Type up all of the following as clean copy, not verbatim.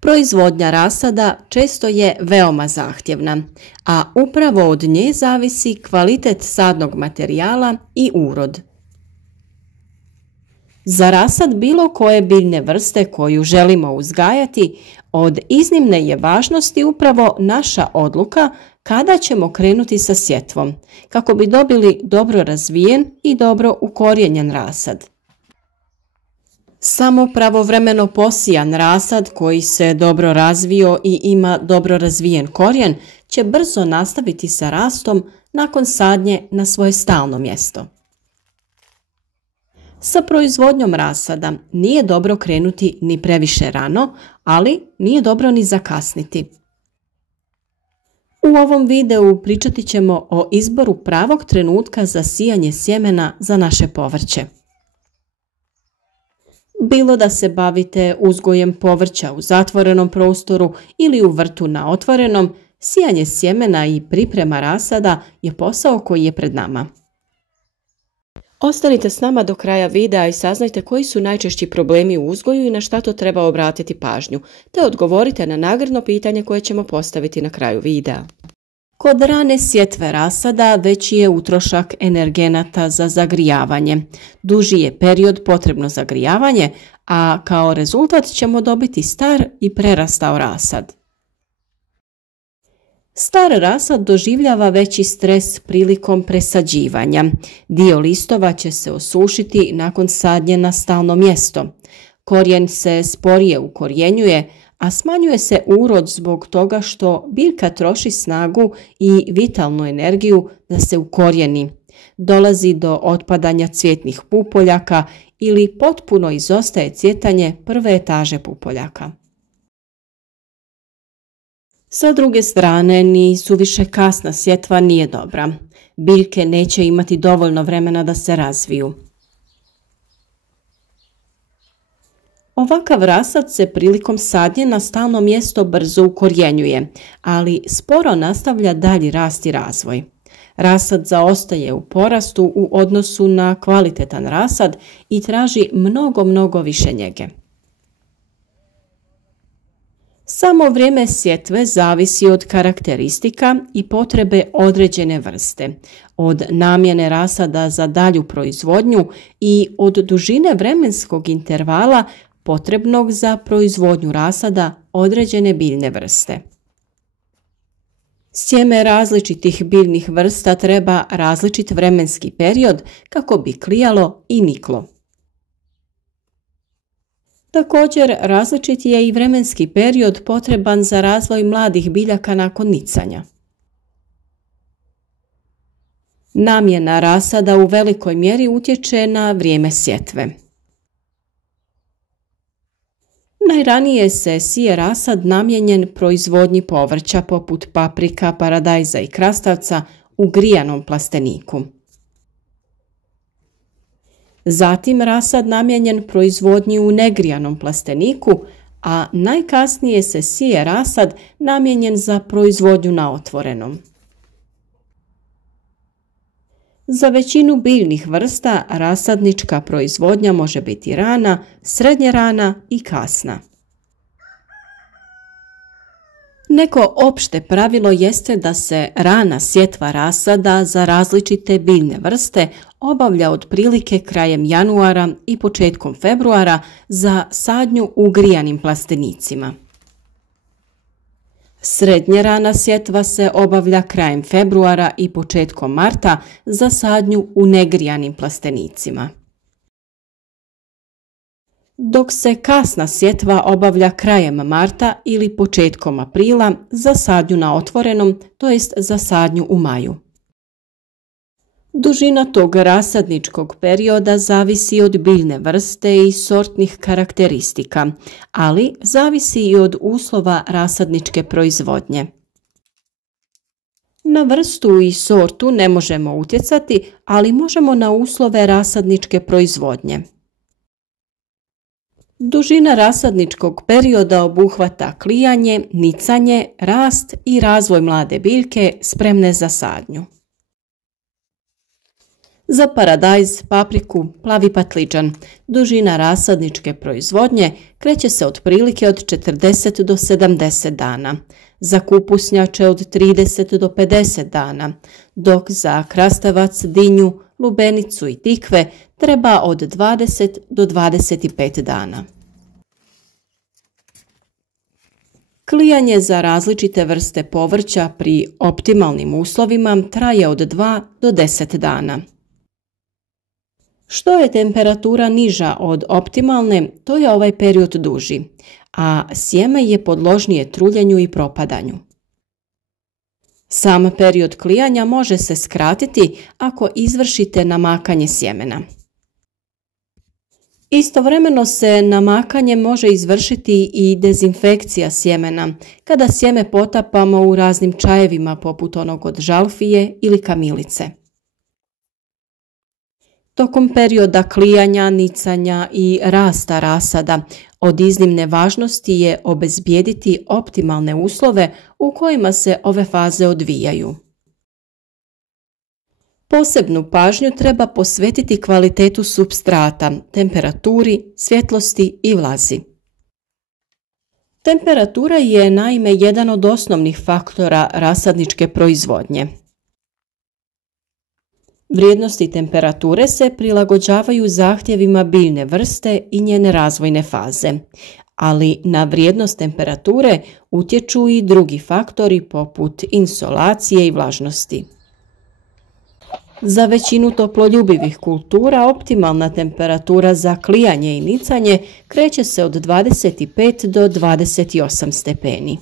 Proizvodnja rasada često je veoma zahtjevna, a upravo od nje zavisi kvalitet sadnog materijala i urod. Za rasad bilo koje biljne vrste koju želimo uzgajati, od iznimne je važnosti upravo naša odluka kada ćemo krenuti sa sjetvom, kako bi dobili dobro razvijen i dobro ukorijenjen rasad. Samo pravovremeno posijan rasad koji se dobro razvio i ima dobro razvijen korijen će brzo nastaviti sa rastom nakon sadnje na svoje stalno mjesto. Sa proizvodnjom rasada nije dobro krenuti ni previše rano, ali nije dobro ni zakasniti. U ovom videu pričati ćemo o izboru pravog trenutka za sijanje sjemena za naše povrće. Bilo da se bavite uzgojem povrća u zatvorenom prostoru ili u vrtu na otvorenom, sijanje sjemena i priprema rasada je posao koji je pred nama. Ostanite s nama do kraja videa i saznajte koji su najčešći problemi u uzgoju i na šta to treba obratiti pažnju, te odgovorite na nagradno pitanje koje ćemo postaviti na kraju videa. Kod rane sjetve rasada veći je utrošak energenata za zagrijavanje. Duži je period potrebno zagrijavanje, a kao rezultat ćemo dobiti star i prerastao rasad. Star rasad doživljava veći stres prilikom presađivanja. Dio listova će se osušiti nakon sadnje na stalno mjesto. Korijen se sporije ukorjenjuje, a smanjuje se urod zbog toga što biljka troši snagu i vitalnu energiju da se ukorijeni. Dolazi do otpadanja cvjetnih pupoljaka ili potpuno izostaje cvjetanje prve etaže pupoljaka. Sa druge strane, ni suviše kasna sjetva nije dobra. Biljke neće imati dovoljno vremena da se razviju. Ovakav rasad se prilikom sadnje na stalno mjesto brzo ukorjenjuje, ali sporo nastavlja dalji rast i razvoj. Rasad zaostaje u porastu u odnosu na kvalitetan rasad i traži mnogo više njege. Samo vrijeme sjetve zavisi od karakteristika i potrebe određene vrste, od namjene rasada za dalju proizvodnju i od dužine vremenskog intervala potrebnog za proizvodnju rasada određene biljne vrste. Sjeme različitih biljnih vrsta treba različit vremenski period kako bi klijalo i niklo. Također, različit je i vremenski period potreban za razvoj mladih biljaka nakon nicanja. Namjena rasada u velikoj mjeri utječe na vrijeme sjetve. Najranije se sije rasad namijenjen proizvodnji povrća poput paprika, paradajza i krastavca u grijanom plasteniku. Zatim rasad namijenjen proizvodnji u negrijanom plasteniku, a najkasnije se sije rasad namijenjen za proizvodnju na otvorenom. Za većinu biljnih vrsta rasadnička proizvodnja može biti rana, srednje rana i kasna. Neko opšte pravilo jeste da se rana sjetva rasada za različite biljne vrste obavlja otprilike krajem januara i početkom februara za sadnju u grijanim plastenicima. Srednje rana sjetva se obavlja krajem februara i početkom marta za sadnju u negrijanim plastenicima. Dok se kasna sjetva obavlja krajem marta ili početkom aprila za sadnju na otvorenom, to jest za sadnju u maju. Dužina tog rasadničkog perioda zavisi od biljne vrste i sortnih karakteristika, ali zavisi i od uslova rasadničke proizvodnje. Na vrstu i sortu ne možemo utjecati, ali možemo na uslove rasadničke proizvodnje. Dužina rasadničkog perioda obuhvata klijanje, nicanje, rast i razvoj mlade biljke spremne za sadnju. Za paradajz, papriku, plavi patliđan dužina rasadničke proizvodnje kreće se otprilike od 40 do 70 dana, za kupusnjače od 30 do 50 dana, dok za krastavac, dinju, lubenicu i tikve treba od 20 do 25 dana. Klijanje za različite vrste povrća pri optimalnim uslovima traje od 2 do 10 dana. Što je temperatura niža od optimalne, to je ovaj period duži, a sjeme je podložnije truljenju i propadanju. Sam period klijanja može se skratiti ako izvršite namakanje sjemena. Istovremeno se namakanje može izvršiti i dezinfekcija sjemena, kada sjeme potapamo u raznim čajevima poput onog od žalfije ili kamilice. Tokom perioda klijanja, nicanja i rasta rasada od iznimne važnosti je obezbijediti optimalne uslove u kojima se ove faze odvijaju. Posebnu pažnju treba posvetiti kvalitetu supstrata, temperaturi, svjetlosti i vlazi. Temperatura je naime jedan od osnovnih faktora rasadničke proizvodnje. Vrijednosti temperature se prilagođavaju zahtjevima biljne vrste i njene razvojne faze, ali na vrijednost temperature utječu i drugi faktori poput insolacije i vlažnosti. Za većinu toploljubivih kultura optimalna temperatura za klijanje i nicanje kreće se od 25 do 28 stepeni.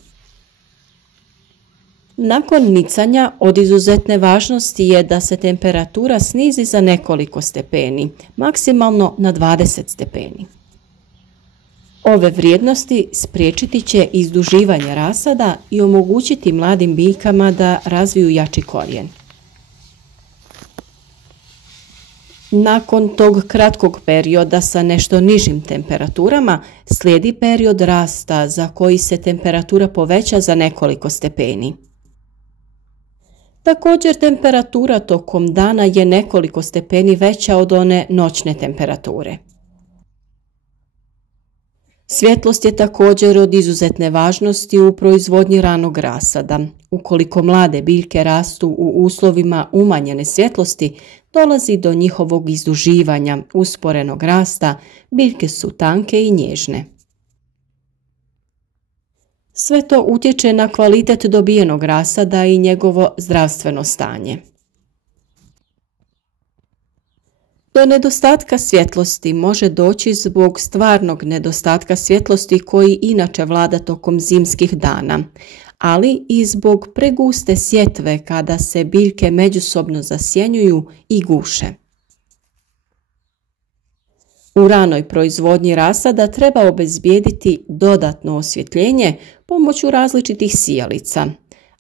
Nakon nicanja od izuzetne važnosti je da se temperatura snizi za nekoliko stepeni, maksimalno na 20 stepeni. Ove vrijednosti spriječiti će izduživanje rasada i omogućiti mladim biljkama da razviju jači korijen. Nakon tog kratkog perioda sa nešto nižim temperaturama slijedi period rasta za koji se temperatura poveća za nekoliko stepeni. Također temperatura tokom dana je nekoliko stepeni veća od one noćne temperature. Svjetlost je također od izuzetne važnosti u proizvodnji ranog rasada. Ukoliko mlade biljke rastu u uslovima umanjene svjetlosti, dolazi do njihovog izduživanja, usporenog rasta, biljke su tanke i nježne. Sve to utječe na kvalitet dobijenog rasada i njegovo zdravstveno stanje. Do nedostatka svjetlosti može doći zbog stvarnog nedostatka svjetlosti koji inače vlada tokom zimskih dana, ali i zbog preguste sjetve kada se biljke međusobno zasjenjuju i guše. U ranoj proizvodnji rasada treba obezbijediti dodatno osvjetljenje pomoću različitih sijalica,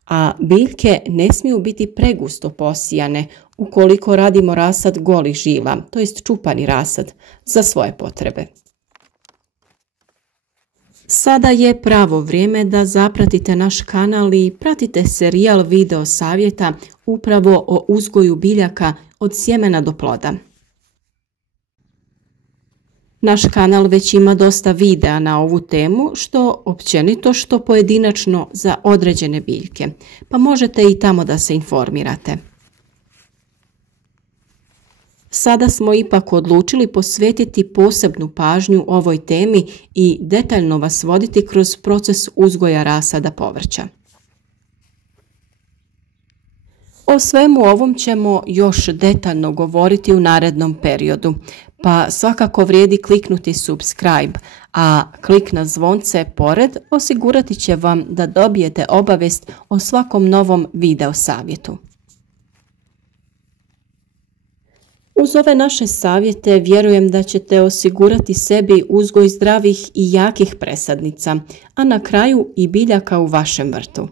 a biljke ne smiju biti pregusto posijane ukoliko radimo rasad golih žila, to jest čupani rasad, za svoje potrebe. Sada je pravo vrijeme da zapratite naš kanal i pratite serijal video savjeta upravo o uzgoju biljaka od sjemena do ploda. Naš kanal već ima dosta videa na ovu temu, što općenito, što pojedinačno za određene biljke, pa možete i tamo da se informirate. Sada smo ipak odlučili posvetiti posebnu pažnju ovoj temi i detaljno vas voditi kroz proces uzgoja rasada povrća. O svemu ovom ćemo još detaljno govoriti u narednom periodu, pa svakako vrijedi kliknuti subscribe, a klik na zvonce pored osigurati će vam da dobijete obavijest o svakom novom video savjetu. Uz ove naše savjete vjerujem da ćete osigurati sebi uzgoj zdravih i jakih presadnica, a na kraju i biljaka u vašem vrtu.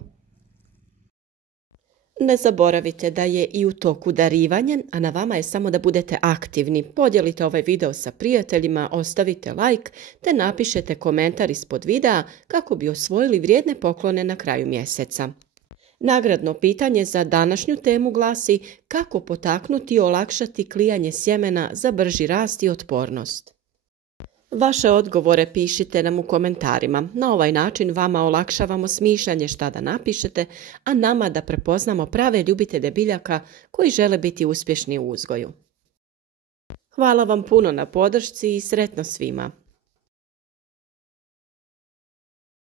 Ne zaboravite da je i u toku darivanje, a na vama je samo da budete aktivni. Podijelite ovaj video sa prijateljima, ostavite like te napišete komentar ispod videa kako bi osvojili vrijedne poklone na kraju mjeseca. Nagradno pitanje za današnju temu glasi kako potaknuti i olakšati klijanje sjemena za brži rast i otpornost. Vaše odgovore pišite nam u komentarima. Na ovaj način vama olakšavamo smišljanje šta da napišete, a nama da prepoznamo prave ljubitelje biljaka koji žele biti uspješni u uzgoju. Hvala vam puno na podršci i sretno svima!